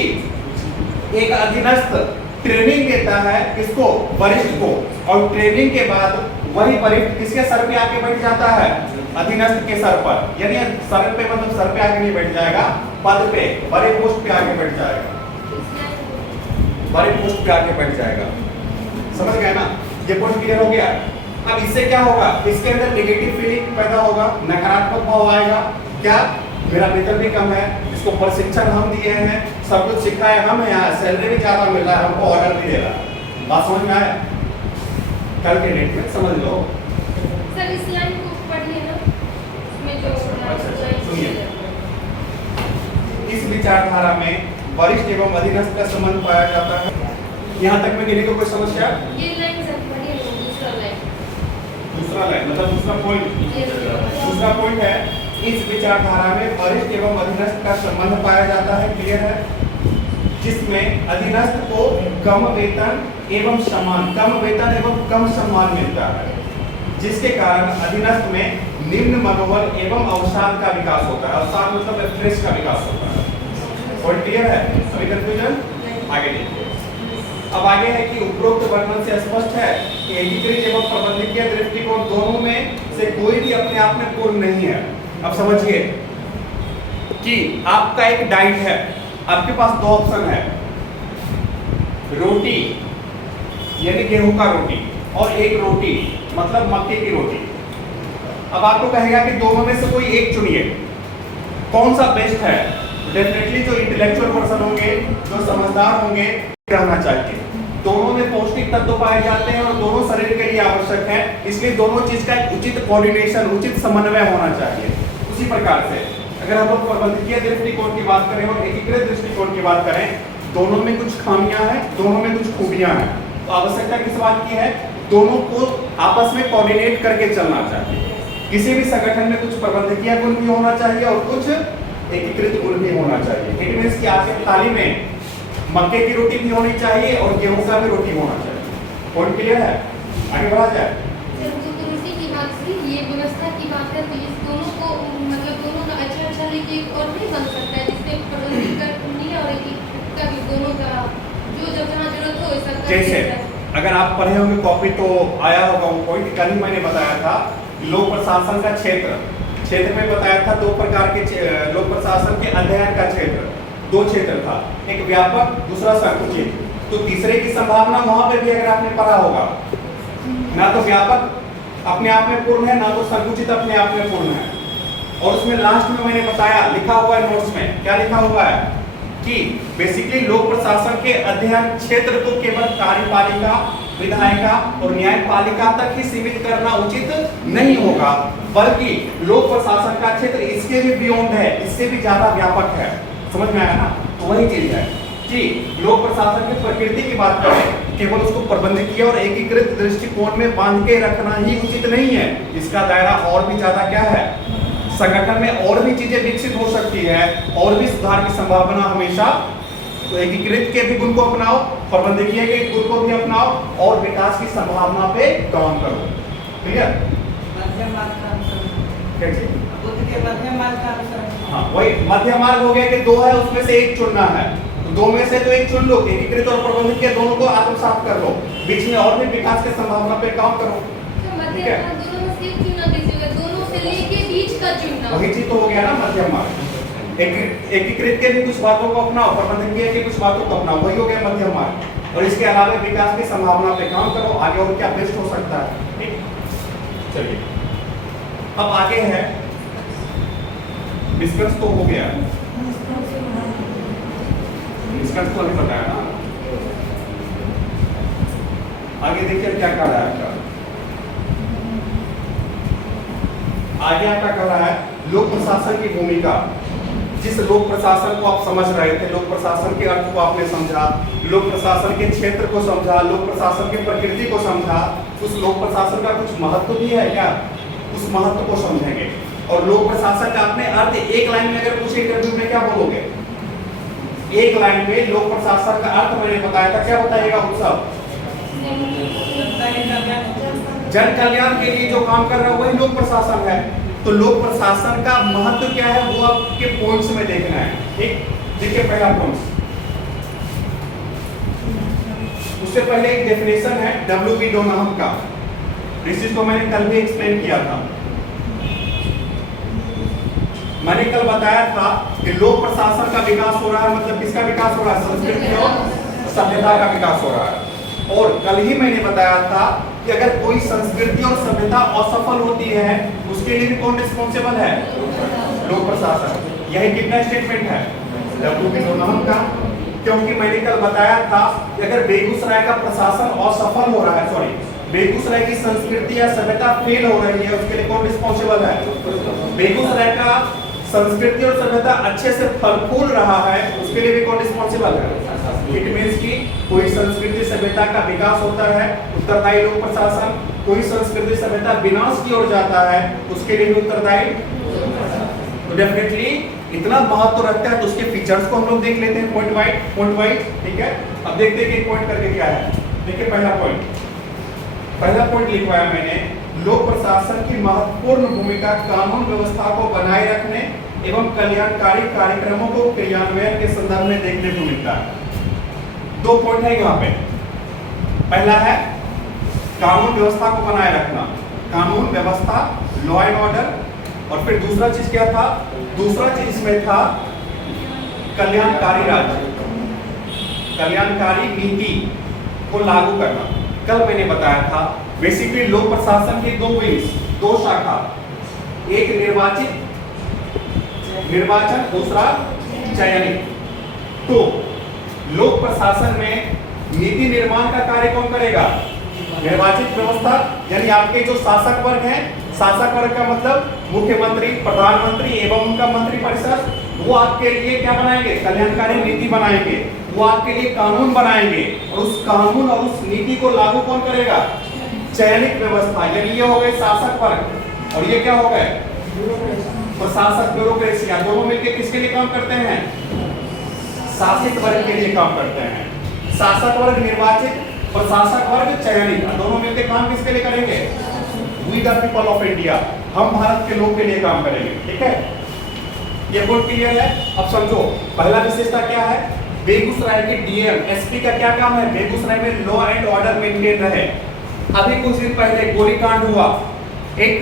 एक अधीनस्थ ट्रेनिंग देता है किसको, वरिष्ठ को, और ट्रेनिंग के बाद वही वरिष्ठ किसके सर पे आके बैठ जाता है, अधीनस्थ के सर पर, यानी सर पे मतलब सर पे आके नहीं बैठ जाएगा, पद पे बड़े पोस्ट पे आके बैठ जाएगा, बड़े पोस्ट पे आके बैठ जाएगा। समझ गए ना? ये पॉइंट क्लियर हो गया। अब इससे क्या होगा, इसके अंदर नेगेटिव फीलिंग पैदा होगा, नकारात्मक भाव आएगा। क्या? मेरा वेतन भी कम है, इसको प्रशिक्षण हम दिए हैं, सब कुछ सिखाए हम, यहाँ सैलरी भी ज्यादा मिल रहा है, हमको ऑर्डर भी दे रहा है। बात समझ में आया? कल के डेट में समझ लो। सर इस लाइन को पढ़िए ना, इसमें जो सुनिए, इस विचारधारा में वरिष्ठ एवं अधीनस्थ का संबंध पाया जाता है। यहाँ तक में गिने को कोई समस्या? ये लाइन सर पढ़िए, दूसरा लाइन, दूसरा लाइन मतलब दूसरा पॉइंट, दूसरा पॉइंट है इस विचारधारा में वरिष्ठ एवं अधीनस्थ का संबंध पाया जाता है। क्लियर है? जिसमें अधीनस्थ को कम वेतन एवं सम्मान, कम वेतन एवं कम सम्मान मिलता है, जिसके कारण अधीनस्थ में निम्न मनोबल एवं अवसाद का विकास होता है। अवसाद मतलब स्ट्रेस का विकास होता है। पॉइंट क्लियर है? अभी कंफ्यूजन? आगे देखिए। अब आगे है कि उपरोक्त वर्णन से स्पष्ट है कि एकीकृत एवं प्रबंधकीय दृष्टिकोण दोनों में से कोई भी अपने आप में पूर्ण नहीं है। अब समझिए कि आपका एक डाइट है, आपके पास दो ऑप्शन है, रोटी यानी गेहूं का रोटी और एक रोटी मतलब मक्के की रोटी। अब आपको कहेगा कि दोनों में से कोई एक चुनिए, कौन सा बेस्ट है? डेफिनेटली जो इंटेलेक्चुअल पर्सन होंगे, जो समझदार होंगे, रहना चाहिए। दोनों में पौष्टिक तत्व पाए जाते हैं और दोनों शरीर के लिए आवश्यक है, इसलिए दोनों चीज का एक उचित कोऑर्डिनेशन, उचित समन्वय होना चाहिए। उसी प्रकार से अगर हम लोग प्रबंधकीय दृष्टिकोण की बात करें और एकीकृत दृष्टिकोण की बात करें, दोनों में कुछ खामियां हैं, दोनों में कुछ खूबियां हैं। तो आवश्यकता किस बात की है? दोनों को आपस में कोऑर्डिनेट करके चलना चाहिए। किसी भी संगठन में कुछ प्रबंधकीय गुण भी होना चाहिए और कुछ एकीकृत गुण भी होना चाहिए। इट मींस कि आपकी थाली में मक्के की रोटी भी होनी चाहिए और गेहूं का भी रोटी होना चाहिए। पॉइंट क्लियर है? आगे बढ़ा जाए। सर जो रोटी की बात थी, ये व्यवस्था की बात है, तो इस दोनों को मतलब दोनों का अच्छा लेके एक और नहीं बन सकता है, जिसमें प्रबंधकीय नहीं और एकीकृत का भी दोनों का जो जब जहाँ जरूरत हो वैसा कर जैसे अगर आप पढ़े होंगे कॉपी तो आया होगा वो पॉइंट, कल ही मैंने बताया था लोक प्रशासन का क्षेत्र में बताया था दो प्रकार के लोक प्रशासन के अध्ययन का क्षेत्र, दो क्षेत्र था, एक व्यापक दूसरा संकुचित। तो तीसरे की संभावना वहां पे भी अगर आपने पढ़ा होगा, ना तो व्यापक अपने आप में पूर्ण है, ना तो संकुचित अपने आप में पूर्ण है। और उसमें लास्ट में मैंने बताया, लिखा हुआ है नोट्स में, क्या लिखा हुआ है कि बेसिकली लोक प्रशासन के अध्ययन क्षेत्र को केवल कार्यपालिका, विधायिका और न्यायपालिका तक ही सीमित करना उचित नहीं होगा, बल्कि लोक प्रशासन का क्षेत्र इसके भी बियॉन्ड है, इससे भी ज्यादा व्यापक है। समझ में आया ना? तो वही चीज है कि लोक प्रशासन की प्रकृति की बात करें, केवल उसको प्रबंधकीय और एकीकृत दृष्टिकोण में बांध के रखना ही उचित नहीं है। इसका दायरा और भी ज्यादा क्या है, संगठन में और भी चीजें विकसित हो सकती है, और भी सुधार की संभावना हमेशा। तो एकीकृत के भी गुण को अपनाओ, प्रबंधकीय के गुण को भी अपनाओ और विकास की संभावना पे काम करो। क्लियर? मध्यम मार्ग का अनुसरण, कैसे? बुद्ध के मध्यम मार्ग का अनुसरण। हाँ, वही मध्य मार्ग हो गया कि दो है उसमें से एक चुनना है, तो दो में से तो एक चुन लो, एकीकृत और प्रबंधकीय दोनों को आत्मसात कर लो, बीच में और भी विकास की संभावना पे काम करो। तो मध्य मार्ग दोनों में से एक चुनना दीजिएगा, दोनों से लेके बीच का चुनना। वही चीज तो हो गया ना मध्यम मार्ग। एकीकृत के भी कुछ बातों को अपनाओ, प्रबंधकीय के कुछ बातों को अपनाओ, वही हो गया मध्यम मार्ग। और इसके अलावा विकास की संभावना पे काम करो, आगे और क्या बेस्ट हो सकता है। ठीक, चलिए अब आगे है डिस्कस तो हो गया, डिस्कस तो नहीं बताया ना। आगे देखिए क्या कर रहा है आपका, आगे आपका कर रहा है लोक प्रशासन की भूमिका। जिस लोक प्रशासन को आप समझ रहे थे, लोक प्रशासन के अर्थ को आपने समझा, लोक प्रशासन के क्षेत्र को समझा, लोक प्रशासन की प्रकृति को समझा, उस लोक प्रशासन का कुछ महत्व भी है क्या, उस महत्व को समझेंगे। और लोक प्रशासन का अपने अर्थ एक लाइन में अगर पूछे इंटरव्यू में क्या बोलोगे, एक लाइन में लोक प्रशासन का अर्थ मैंने बताया था, क्या बताइएगा उत्सव? जन कल्याण के लिए जो काम कर रहा है वही लोक प्रशासन है। तो लोक प्रशासन का महत्व क्या है वो आपके पॉइंट्स में देखना है। ठीक, देखिए पहला पॉइंट, उससे पहले एक डेफिनेशन है W.B. डोनाहम का, इस चीज को मैंने कल भी एक्सप्लेन किया था। मैंने कल बताया था कि लोक प्रशासन का विकास हो रहा है, मतलब किसका विकास हो रहा है? संस्कृति और सभ्यता का विकास हो रहा है। और कल ही मैंने बताया था कि अगर कोई संस्कृति और सभ्यता असफल होती है उसके लिए भी कौन रिस्पॉन्सिबल है? लोक प्रशासन। यही कितना स्टेटमेंट है W का, क्योंकि मैंने कल बताया था कि अगर बेगूसराय का प्रशासन असफल हो रहा है, सॉरी, बेगूसराय की संस्कृति या सभ्यता फेल हो रही है, उसके लिए कौन रिस्पॉन्सिबल है? बेगूसराय का संस्कृति और सभ्यता अच्छे से फल फूल रहा है, उसके लिए भी कौन रिस्पॉन्सिबल है? इट मींस कि कोई संस्कृति सभ्यता का विकास होता है, उत्तरदायी लोक प्रशासन। कोई संस्कृति सभ्यता विनाश की ओर जाता है, उसके लिए भी उत्तरदायी। तो डेफिनेटली इतना महत्व रखता है, तो उसके फीचर्स को हम लोग देख लेते हैं पॉइंट वाइज, ठीक है। अब देखते हैं कि पॉइंट करके क्या है। देखिए पहला पॉइंट लिखवाया मैंने, लोक प्रशासन की महत्वपूर्ण भूमिका कानून व्यवस्था को बनाए रखने एवं कल्याणकारी कार्यक्रमों को क्रियान्वयन के संदर्भ में देखने को मिलता है। 2 पॉइंट है यहाँ पे। पहला है कानून व्यवस्था को बनाए रखना, कानून व्यवस्था, लॉ एंड ऑर्डर। और फिर दूसरा चीज क्या था? दूसरा चीज इसमें था कल्याणकारी राज्य, कल्याणकारी नीति को लागू करना। कल मैंने बताया था बेसिकली लोक प्रशासन की 2 विंग्स, 2 शाखा, एक निर्वाचन, दूसरा चयनित। तो लोक प्रशासन में नीति निर्माण का कार्य कौन करेगा? निर्वाचित व्यवस्था, यानी आपके जो शासक वर्ग हैं, शासक वर्ग का मतलब मुख्यमंत्री, प्रधानमंत्री एवं उनका मंत्रिपरिषद, वो आपके लिए क्या बनाएंगे? कल्याणकारी नीति बनाएंगे, वो आपके लिए कानून बनाएंगे, और उस कानून और उस नीति को लागू कौन करेगा? चयनित व्यवस्था, यानी ये हो गए शासक वर्ग और ये क्या हो गए? प्रशासक, ब्यूरोक्रेसी। दोनों मिलकर किसके लिए काम करते हैं? शासित वर्ग के लिए काम करते हैं। शासक वर्ग निर्वाचित, प्रशासक वर्ग चयनित, दोनों मिलकर काम किसके लिए करेंगे? We the people of India, हम भारत के लोग के लिए काम करेंगे, ठीक है। ये पॉइंट क्लियर है। अब समझो पहला विशेषता क्या है? बेगूसराय के डीएम, एसपी का क्या काम है? बेगूसराय में लॉ एंड ऑर्डर मेंटेन रहे। अभी कुछ दिन पहले गोलीकांड हुआ, एक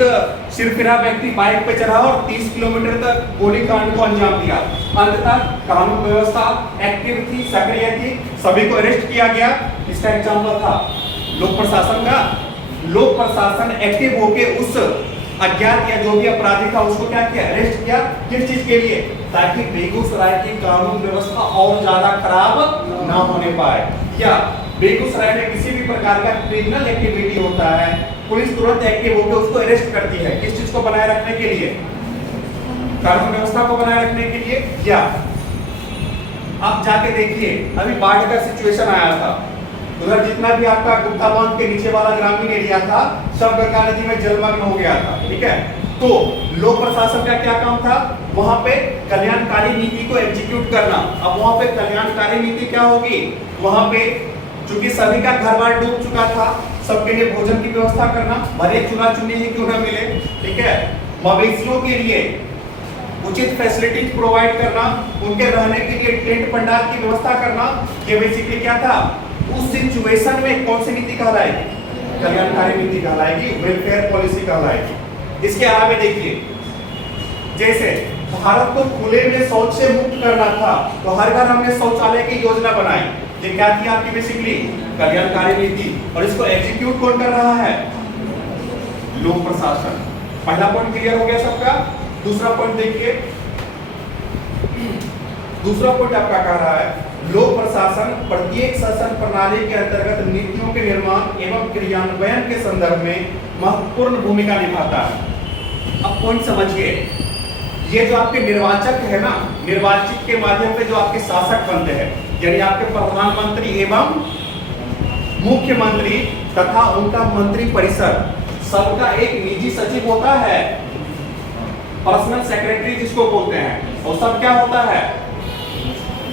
सिरफिरा व्यक्ति बाइक पे चढ़ा और 30 किलोमीटर तक गोलीकांड को अंजाम दिया। अंततः कानून व्यवस्था एक्टिव थी, सक्रिय थी, सभी को अरेस्ट किया गया। इसका एग्जाम्पल था लोक प्रशासन का। लोक प्रशासन एक्टिव होके उस अज्ञात या जो भी अपराधी था उसको क्या किया? अरेस्ट किया। किस चीज के लिए? ताकि बेगूसराय की कानून व्यवस्था और ज्यादा खराब ना होने पाए, या बेगूसराय में किसी भी प्रकार का क्रिमिनल एक्टिविटी होता है, पुलिस तुरंत एक्टिव होकर उसको अरेस्ट करती है। किस चीज को बनाए रखने के लिए? कानून व्यवस्था को बनाए रखने के लिए। या आप जाके देखिए, अभी बाढ़ का सिचुएशन आया था, उधर जितना भी आपका गुप्ता बांध के नीचे वाला ग्रामीण एरिया था, सब गंगा नदी में जलमग्न हो गया था, ठीक है। तो लोक प्रशासन का क्या काम था? वहां पे कल्याणकारी नीति को एग्जीक्यूट करना। अब वहां पे कल्याणकारी नीति क्या होगी? वहां पे चूंकि सभी का घर बार डूब चुका था, सबके लिए भोजन की व्यवस्था करना, भले चुना चुनी ही क्यों न मिले, ठीक है। मवेशियों के लिए उचित फैसिलिटीज प्रोवाइड करना, उनके रहने के लिए टेंट पंडाल की व्यवस्था करना। ये बेसिकली क्या था? उस सिचुएशन में कौन सी नीति कहलाएगी? कल्याणकारी नीति कहलाएगी, वेलफेयर पॉलिसी कहलाएगी। इसके अलावा देखिए, जैसे भारत को खुले में शौच से मुक्त करना था, तो हर घर हमने शौचालय की योजना बनाई। ये क्या थी आपकी? बेसिकली कल्याणकारी नीति। और इसको एग्जीक्यूट कौन कर रहा है? लोक प्रशासन। पहला पॉइंट क्लियर हो गया सबका। दूसरा पॉइंट देखिए, दूसरा पॉइंट आपका कह रहा है लोक प्रशासन प्रत्येक शासन प्रणाली के अंतर्गत नीतियों के निर्माण एवं क्रियान्वयन के संदर्भ में महत्वपूर्ण भूमिका निभाता है। अब पॉइंट समझिए, ये जो आपके निर्वाचक है ना, निर्वाचित के माध्यम से जो आपके शासक बनते हैं, यानी आपके प्रधानमंत्री एवं मुख्यमंत्री तथा उनका मंत्री परिषद, सबका एक निजी सचिव होता है, पर्सनल सेक्रेटरी जिसको बोलते हैं। और सब क्या होता है?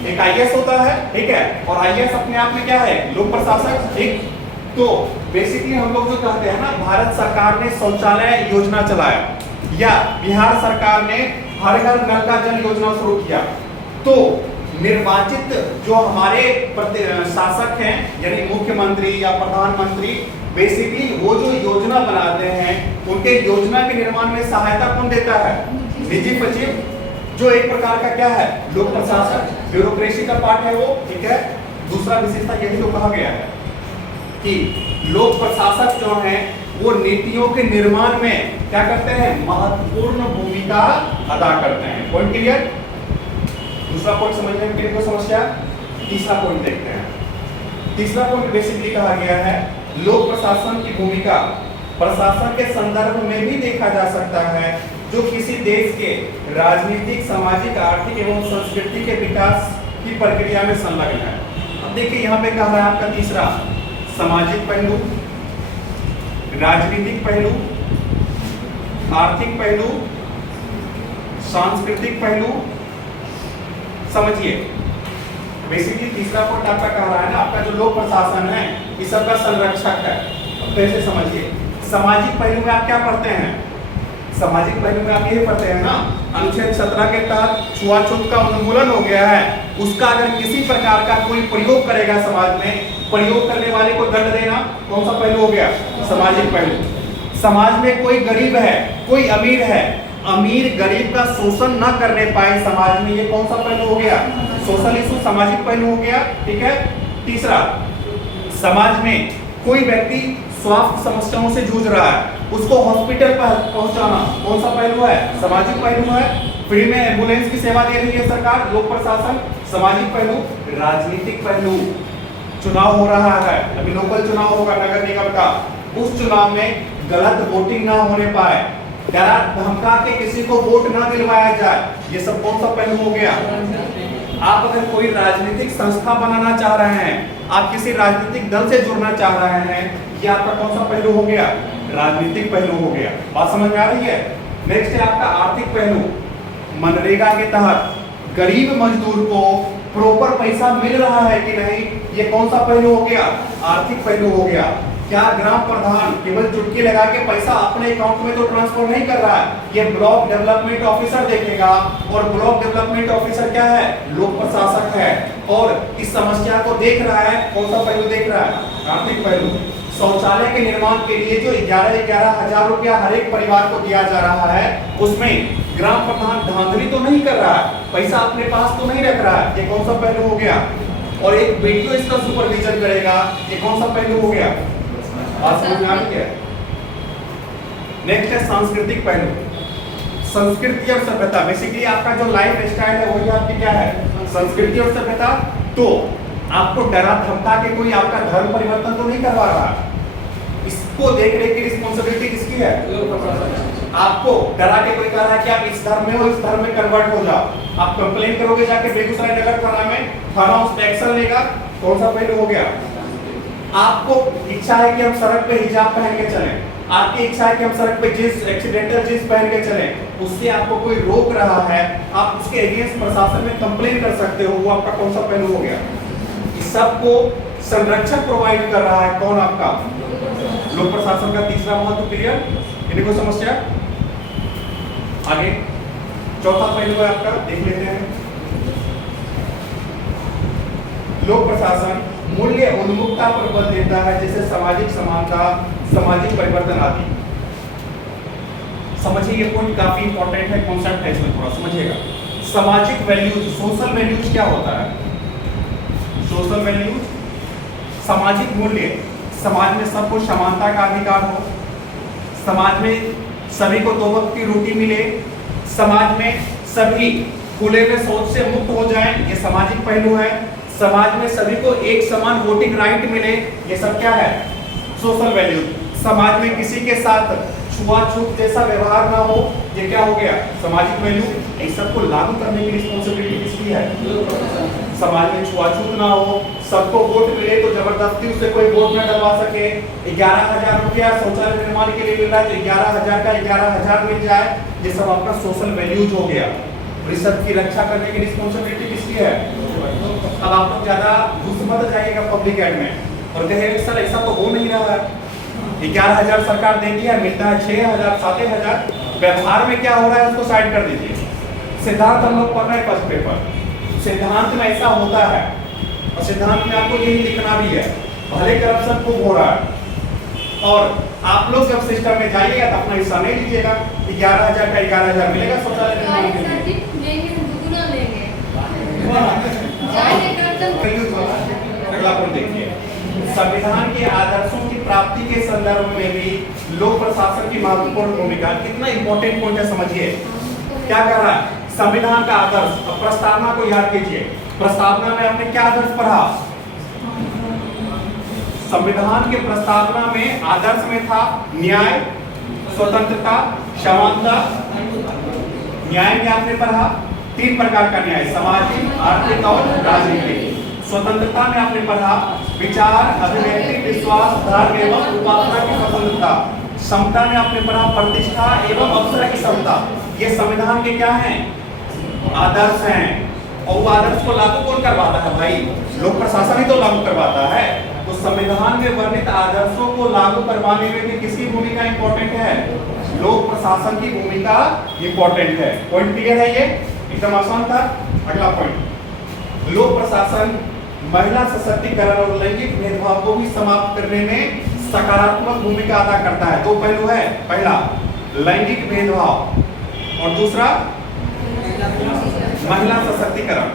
एक आईएएस होता है, ठीक है। और आईएएस अपने आप में क्या है? लोक प्रशासक, ठीक। तो बेसिकली हम लोग जो कहते हैं ना, भारत सरकार ने शौचालय योजना चलाया, या बिहार सरकार ने हर घर नल का जल योजना शुरू किया। तो निर्वाचित जो हमारे शासक हैं, यानी मुख्यमंत्री या प्रधानमंत्री, बेसिकली वो जो योजना बनाते हैं, उनके योजना के निर्माण में सहायता कौन देता है? निजी सचिव, जो एक प्रकार का क्या है, लोक प्रशासन, ब्यूरोक्रेसी का पार्ट है वो, ठीक है। दूसरा विशेषता यही तो कहा गया है कि लोक प्रशासक जो हैं वो नीतियों के निर्माण में क्या करते हैं, महत्वपूर्ण भूमिका अदा करते हैं। Point clear. दूसरा पॉइंट समझने के लिए कोई समस्या। तीसरा पॉइंट देखते हैं। तीसरा पॉइंट बेसिकली कहा गया है लोक प्रशासन की भूमिका प्रशासन के संदर्भ में भी देखा जा सकता है जो किसी देश के राजनीतिक, सामाजिक, आर्थिक एवं संस्कृति के विकास की प्रक्रिया में संलग्न है। अब देखिए यहाँ पे कह रहा है आपका तीसरा, सामाजिक पहलू, राजनीतिक पहलू, आर्थिक पहलू, सांस्कृतिक पहलू। समझिए बेसिकली तीसरा पॉइंट आपका कह रहा है ना, आपका जो लोक प्रशासन है इस सब का संरक्षक है। अब कैसे समझिए, सामाजिक पहलू में आप क्या पढ़ते हैं, सामाजिक पहलू में आप यही पढ़ते हैं ना, अनुच्छेद 17 के तहत छुआछूत का उन्मूलन हो गया है, उसका अगर किसी प्रकार का कोई प्रयोग करेगा समाज में, प्रयोग करने वाले को दंड देना, कौन सा पहलू हो गया, सामाजिक पहलू। समाज में कोई गरीब है, कोई अमीर है, अमीर गरीब का शोषण न करने पाए समाज में, ये कौन सा पहलू हो गया, सोशल इशू, सामाजिक पहलू हो गया, ठीक है। तीसरा, समाज में कोई व्यक्ति स्वास्थ्य समस्याओं से जूझ रहा है, उसको हॉस्पिटल पर पहुंचाना, कौन सा पहलू है, सामाजिक पहलू है। फ्री में एम्बुलेंस की सेवा दे रही है सरकार, लोक प्रशासन, सामाजिक पहलू। राजनीतिक पहलू, चुनाव हो रहा है, अभी लोकल चुनाव होगा नगर निगम का, उस चुनाव में गलत वोटिंग ना होने पाए, डरा धमका के किसी को वोट ना दिलवाया जाए, ये सब कौन सा पहलू हो गया। आप अगर कोई राजनीतिक संस्था बनाना चाह रहे हैं, आप किसी राजनीतिक दल से जुड़ना चाह रहे हैं, ये आपका कौन सा पहलू हो गया, राजनीतिक पहलू हो गया। बात समझ में आ रही है। नेक्स्ट है आपका आर्थिक पहलू। मनरेगा के तहत गरीब मजदूर को प्रॉपर पैसा मिल रहा है कि नहीं, ये कौन सा पहलू हो गया, आर्थिक पहलू हो गया। क्या ग्राम प्रधान केवल चुटकी लगा के पैसा अपने अकाउंट में तो ट्रांसफर नहीं कर रहा है, ये ब्लॉक डेवलपमेंट ऑफिसर देखेगा, और ब्लॉक डेवलपमेंट ऑफिसर क्या है, लोक प्रशासक है, और इस समस्या को देख रहा है, कौन सा पहलू देख रहा है, आर्थिक पहलू। शौचालय के निर्माण के लिए जो 11,000 हजार रुपया हर एक परिवार को दिया जा रहा है, उसमें ग्राम प्रधान धांधली तो नहीं कर रहा है, पैसा अपने पास तो नहीं रख रहा है, ये कौन सा पहलू हो गया। और एक वीडियो इसका सुपरविजन करेगा, ये कौन सा पहलू हो गया। बात समझ में आ रही है। नेक्स्ट है सांस्कृतिक पहलू। संस्कृति और सभ्यता, बेसिकली आपका जो लाइफ स्टाइल है वही आपकी क्या है, संस्कृति और सभ्यता। तो आपको डरा धमका के कोई आपका धर्म परिवर्तन तो नहीं करवा रहा, इसको देखने की रिस्पॉन्सिबिलिटी किसकी है, आपको डरा के कोई कह रहा है कि आप इस धर्म में हो, इस धर्म में कन्वर्ट हो जाओ, आप कंप्लेन करोगे जाके बेगूसराय नगर थाना में, थाना उस पे एक्शन लेगा, कौन सा पहलू हो गया। आपको इच्छा है कि हम सड़क पे हिजाब पहन के चलें, आपकी इच्छा है कि हम सड़क पे जींस, एक्सीडेंटल जींस पहन के चलें, उससे आपको कोई रोक रहा है, आप उसके अगेंस्ट प्रशासन में कंप्लेन कर सकते हो, वो आपका कौन सा पहलू हो गया। इस सबको संरक्षक प्रोवाइड कर रहा है कौन, आपका लोक प्रशासन का तीसरा महत्व। क्लियर, इन्हें कोई समस्या। आगे चौथा पहलू है आपका, देख लेते हैं। लोक प्रशासन मूल्य उन्मुखता पर बल देता है, जैसे सामाजिक समानता, सामाजिक परिवर्तन आदि। समझिए ये पॉइंट काफी इंपॉर्टेंट है, कॉन्सेप्ट है, इसमें थोड़ा समझिएगा। सामाजिक वैल्यूज, सोशल वैल्यूज क्या होता है। सोशल वैल्यूज सामाजिक मूल्य, समाज में सबको समानता का अधिकार हो, समाज में सभी को 2 वक्त की रोटी मिले, समाज में सभी खुले में शौच से मुक्त हो जाएं, ये सामाजिक पहलू है। समाज में सभी को एक समान वोटिंग राइट मिले, ये सब क्या है, सोशल वैल्यू। समाज में किसी के साथ छुआछूत जैसा व्यवहार ना हो, ये क्या हो गया, सामाजिक वैल्यू। इस सबको लागू करने की रिस्पॉन्सिबिलिटी किसकी है, समाज में छुआछूत ना हो, सबको वोट मिले तो जबरदस्ती उससे कोई वोट न डलवा सके। 11,000 रुपया शौचालय निर्माण के लिए मिल रहा है तो 11,000 का 11,000 मिल जाए, ये सब आपका सोशल वैल्यूज हो गया। रिसर्च की रक्षा करने की रिस्पॉन्सिबिलिटी किसकी है। अब आप लोग ज्यादा घुस मत जाइएगा पब्लिक एड में और कहेंगे सर ऐसा तो हो नहीं रहा है, 11,000 सरकार देती है, मिलता है 6,000 7,000, व्यवहार में क्या हो रहा है उसको साइड कर दीजिए। सिद्धांत हम लोग पढ़ रहे हैं फर्स्ट पेपर, सिद्धांत में ऐसा होता है और सिद्धांत में आपको यही लिखना भी है, भले करप्शन खूब हो रहा है और आप लोग जब सिस्टम में जाइएगा तो अपना हिस्सा नहीं लीजिएगा। 11,000 का 11,000 मिलेगा शौचालय निर्माण के लिए। दुगुना लेंगे जाएंगे अगला पॉइंट देखिए, संविधान के आदर्शों की प्राप्ति के संदर्भ में भी लोक प्रशासन की महत्वपूर्ण भूमिका। कितना इंपॉर्टेंट पॉइंट है समझिए, क्या कर रहा है संविधान का आदर्श। अब प्रस्तावना को याद कीजिए, प्रस्तावना में आपने क्या आदर्श पढ़ा? संविधान के प्रस्तावना में आदर्श में था न्याय, स्वतंत्रता, समानता। न्याय में आपने पढ़ा 3 प्रकार का न्याय, सामाजिक, आर्थिक और राजनीतिक। स्वतंत्रता में आपने पढ़ा विचार, अभिव्यक्ति, विश्वास, धर्म एवं उपासना की स्वतंत्रता। समता में आपने पढ़ा प्रतिष्ठा एवं अवसर की समता। ये संविधान के क्या हैं? आदर्श हैं। और वो आदर्श को लागू कौन करवाता है भाई? लोक प्रशासन ही तो लागू करवाता है। तो संविधान में वर्णित आदर्शों को लागू करवाने में भी किसकी भूमिका इंपॉर्टेंट है? लोक प्रशासन की भूमिका इंपॉर्टेंट है। पॉइंट क्लियर है? ये एकदम आसान था। अगला पॉइंट, लोक प्रशासन महिला सशक्तिकरण और लैंगिक भेदभाव को भी समाप्त करने में सकारात्मक भूमिका अदा करता है। 2 पहलू है, पहला लैंगिक भेदभाव और दूसरा महिला सशक्तिकरण।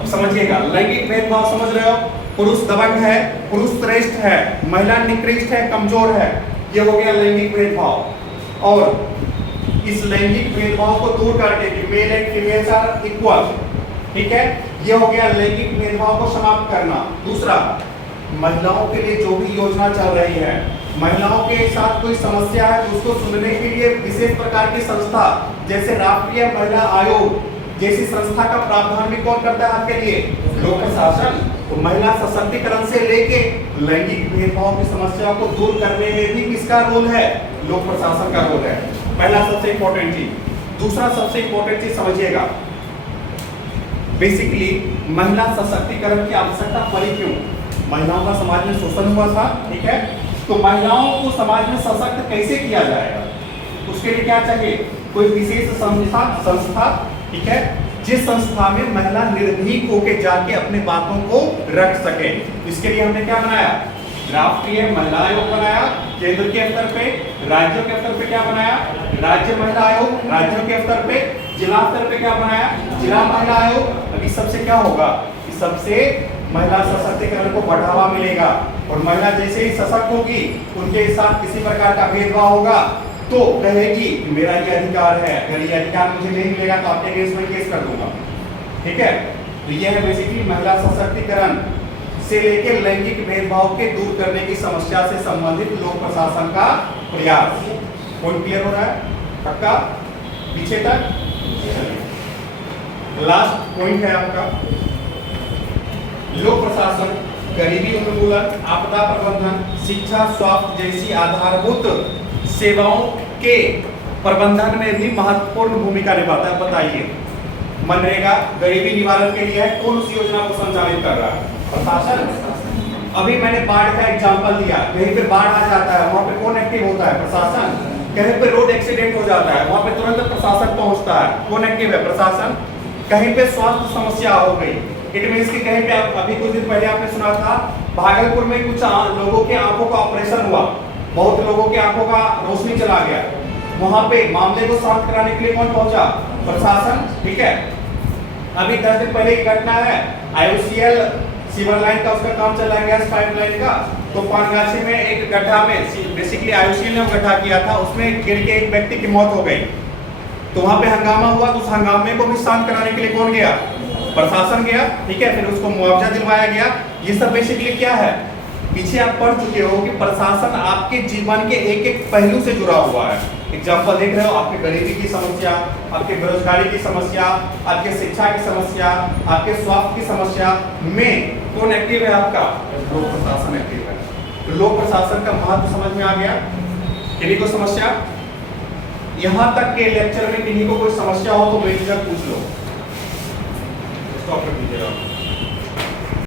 अब समझिएगा, लैंगिक भेदभाव समझ रहे हो? पुरुष दबंग है, पुरुष श्रेष्ठ है, महिला निकृष्ट है, कमजोर है, ये हो गया लैंगिक भेदभाव। और इस लैंगिक भेदभाव को दूर करके कि male and female are equal, ठीक है, ये हो गया लैंगिक भेदभाव को समाप्त करना। दूसरा, महिलाओं के लिए जो भी योजना चल रही है, महिलाओं के साथ कोई समस्या है तो उसको सुनने के लिए विशेष प्रकार की संस्था जैसे राष्ट्रीय महिला आयोग जैसी संस्था का प्रावधान भी कौन करता है आपके लिए? लोक प्रशासन। तो महिला सशक्तिकरण से लेके लैंगिक भेदभाव की समस्या को दूर करने में भी किसका रोल है? लोक प्रशासन का रोल है। पहला सबसे इंपॉर्टेंट चीज। दूसरा सबसे इंपॉर्टेंट चीज समझिएगा, बेसिकली महिला सशक्तिकरण की आवश्यकता पड़ी क्यों? महिलाओं का समाज में शोषण हुआ था, ठीक है, तो महिलाओं को समाज में सशक्त कैसे किया जाएगा? उसके लिए क्या चाहिए? कोई विशेष संस्था, ठीक है, जिस संस्था में महिला निर्भीक होकर जाके अपने बातों को रख सके। इसके लिए हमने क्या बनाया? राष्ट्रीय महिला आयोग बनाया केंद्र के स्तर पे। राज्यों के स्तर पे क्या बनाया? राज्य महिला आयोग। राज्यों के स्तर पे, जिला स्तर पे क्या बनाया? जिला महिला आयोग। अभी सबसे क्या होगा? इस सबसे महिला सशक्तिकरण को बढ़ावा मिलेगा और महिला जैसे ही सशक्त होगी, उनके साथ किसी प्रकार का भेदभाव होगा तो कहेगी कि मेरा ये अधिकार है, अगर ये अधिकार मुझे नहीं मिलेगा तो आपके अगेंस्ट में केस कर दूंगा, ठीक है। तो ये है बेसिकली महिला सशक्तिकरण से लेकर लैंगिक भेदभाव के दूर करने की समस्या से संबंधित लोक प्रशासन का प्रयास। पॉइंट क्लियर हो रहा है? पक्का? पीछे तक? लास्ट पॉइंट है आपका, लोक प्रशासन गरीबी उन्मूलन, आपदा प्रबंधन, शिक्षा, स्वास्थ्य जैसी आधारभूत सेवाओं के प्रबंधन में भी महत्वपूर्ण भूमिका निभाता है। बताइए, मनरेगा गरीबी निवारण के लिए है, कौन उस योजना को संचालित कर रहा है? प्रशासन। अभी मैंने बाढ़ का एग्जांपल दिया, कहीं पे बाढ़ आ जाता है, वहां पे कौन एक्टिव होता है? प्रशासन। कहीं पे रोड एक्सीडेंट हो जाता है, वहां पे तुरंत प्रशासन पहुंचता है, कौन एक्टिव है? प्रशासन। कहीं पे स्वास्थ्य समस्या हो गई, इट मींस कि कहीं पे अभी कुछ दिन पहले आपने सुना था भागलपुर में कुछ लोगों के आंखों का ऑपरेशन हुआ, बहुत लोगों के आंखों का रोशनी चला गया, वहां पे मामले को शांत कराने के लिए कौन पहुंचा? प्रशासन, ठीक है। अभी 10 दिन पहले की घटना है, IOCL सीवर लाइन का उसका काम चला गया, पाइपलाइन का, तो पानगाछी में एक गड्ढा में बेसिकली IOCL ने गड्ढा किया था, उसमें गिर के एक व्यक्ति की मौत हो गई। तो वहां पे हंगामा हुआ, तो उस हंगामे को भी शांत कराने के लिए कौन गया? प्रशासन गया, ठीक है। फिर उसको मुआवजा दिलवाया गया। ये सब बेसिकली क्या है? पीछे आप पढ़ चुके हो कि प्रशासन आपके जीवन के एक एक पहलू से जुड़ा हुआ है। एग्जाम्पल देख रहे हो, आपके गरीबी की समस्या, आपके बेरोजगारी की समस्या, आपके शिक्षा की समस्या, आपके स्वास्थ्य की समस्या में कौन एक्टिव है? आपका लोक प्रशासन एक्टिव है। तो लोक प्रशासन का महत्व समझ में आ गया। किन्हीं को समस्या, यहाँ तक के लेक्चर में किन्हीं को कोई समस्या हो तो बेझिझक पूछ लो, स्टॉप कर दीजिएगा।